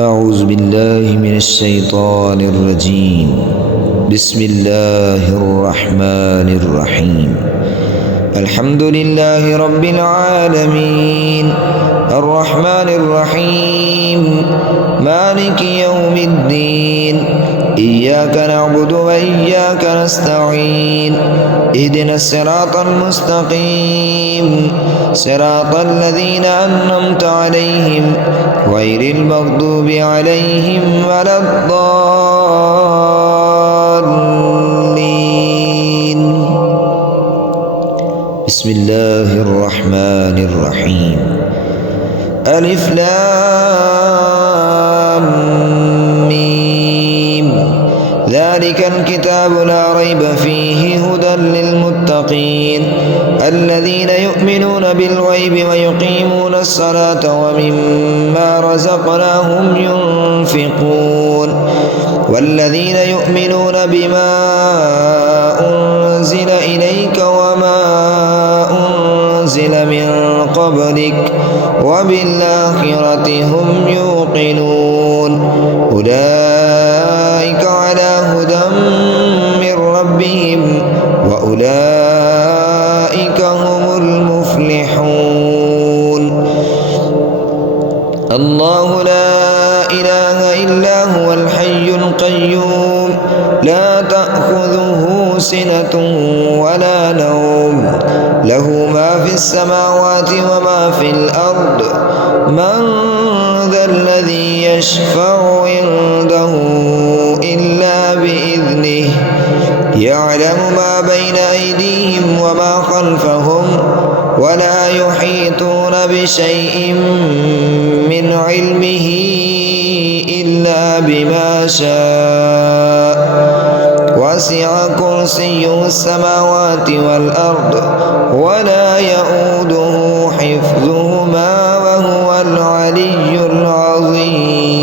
أعوذ بالله من الشيطان الرجيم. بسم الله الرحمن الرحيم. الحمد لله رب العالمين الرحمن الرحيم مالك يوم الدين. إياك نعبد وإياك نستعين. اهدنا الصراط المستقيم صراط الذين أنعمت عليهم غير المغضوب عليهم ولا الضالين. بسم الله الرحمن الرحيم. ألف لام ميم. ذلك الكتاب لا ريب فيه هدى للمتقين الذين يؤمنون بالغيب ويقيمون الصلاة ومما رزقناهم ينفقون والذين يؤمنون بما أنزل إليك وما أنزل من قبلك وبالآخرة هم يوقنون. أولئك على هدى من ربهم وأولئك هم المفلحون. الله لا إله إلا هو الحي القيوم لا تأخذه سنة ولا نوم له ما في السماوات وما في الأرض. من ذا الذي يشفع عنده إلا بإذنه يعلم ما بين أيديهم وما خلفهم ولا يحيطون بشيء من علمه إلا بما شاء. وسع كرسيه السماوات والأرض ولا يؤوده حفظهما وهو العلي العظيم.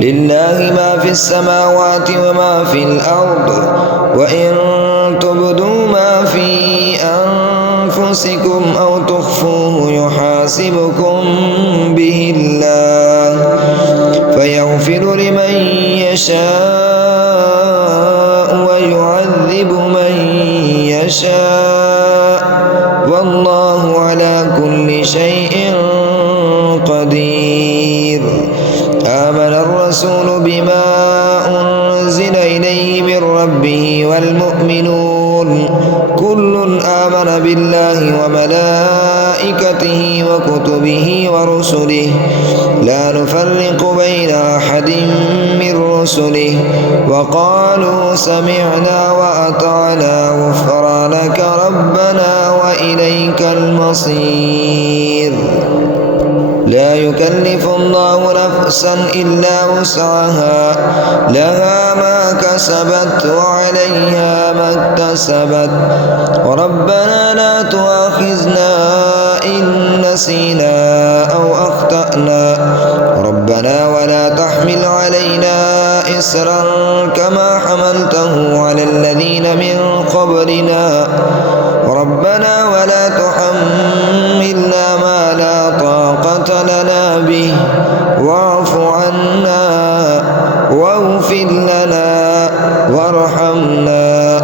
لله ما في السماوات وما في الأرض وإن تبدوا ما في أنفسكم أو تخفوه يحاسبكم به الله فيغفر لمن يشاء ويعذب من يشاء والله على كل شيء قدير. آمن الرسول بما أنزل إليه من ربه والمؤمنون كل آمن بالله وملائكته وكتبه ورسله لا نفرق بين أحد من رسله وقالوا سمعنا وأطعنا غفرانك ربنا وإليك المصير. لا يكلف الله نفسا إلا وسعها لها ما كسبت وعليها ما اكتسبت ربنا لا تؤاخذنا إن نسينا أو أخطأنا ربنا ولا تحمل علينا إصرا كما حملته على الذين من قبلنا ربنا ولا تحملنا ما لا طاقة لنا به واعف عنا واغفر لنا وارحمنا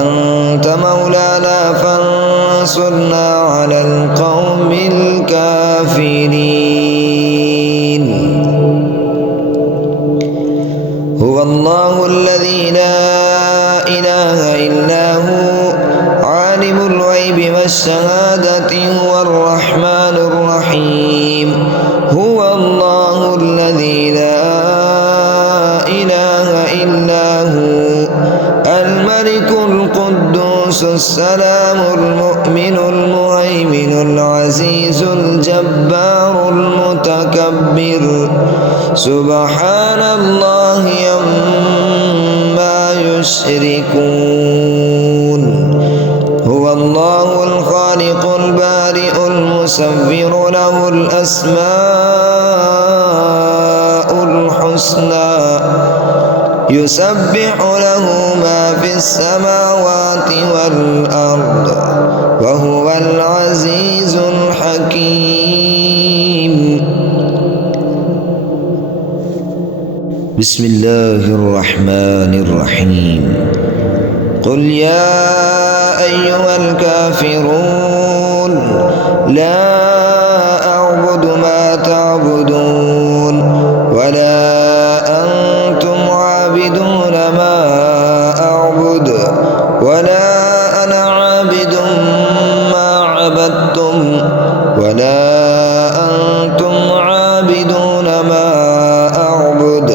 أنت مولانا فانصرنا على القوم الكافرين. هو الله الذي لا إله إلا هو عالم الغيب والشهادة هو الرحمن الرحيم. هو الله الذي لا إله إلا هو الملك القدوس السلام المؤمن المهيمن العزيز الجبار المتكبر سبحان الله عما يشركون. هو الله الخالق البارئ المصور له الأسماء الحسنى يسبح له ما في السماوات والأرض وهو العزيز الحكيم. بسم الله الرحمن الرحيم قل يا أيها الكافرون لا أعبد ما تعبدون ولا أنتم عابدون ما أعبد ولا أنا عابد ما عبدتم ولا أنتم عابدون ما أعبد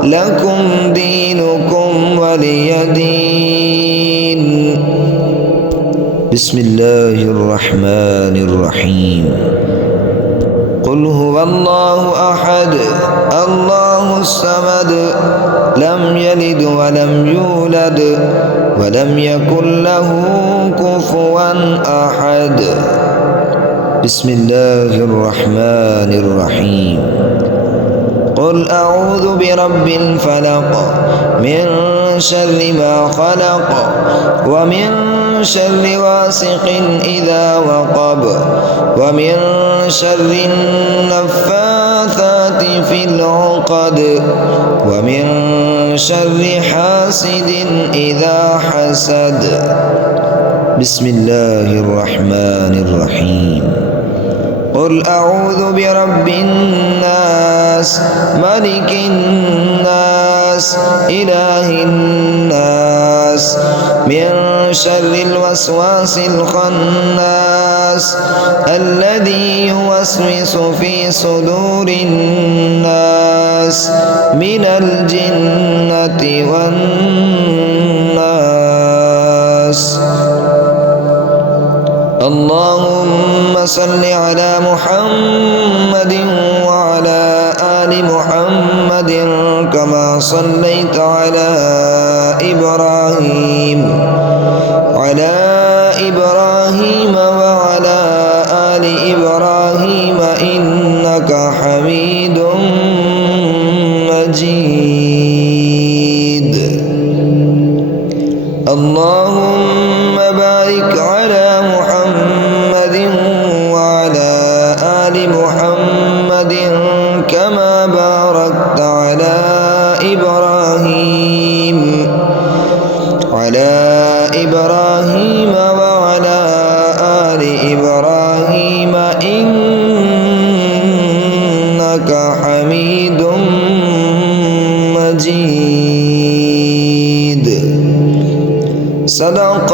لكم دينكم ولي دين. بسم الله الرحمن الرحيم قل هو الله أحد الله الصمد لم يلد ولم يولد ولم يكن له كفوا أحد. بسم الله الرحمن الرحيم قل أعوذ برب الفلق من شر ما خلق ومن شر غاسق إذا وقب ومن شر النفاثات في العقد ومن شر حاسد إذا حسد. بسم الله الرحمن الرحيم قل أعوذ برب الناس ملك الناس إله الناس من شر الوسواس الخناس الذي يوسوس في صدور الناس من الجنة والناس. اللهم صل على محمد وعلى آل محمد كما صليت على إبراهيم وعلى آل إبراهيم إنك حميد مجيد. اللهم بارك على محمد وعلى آل محمد كما باركت على إبراهيم وعلى آل إبراهيم إنك حميد مجيد. صدق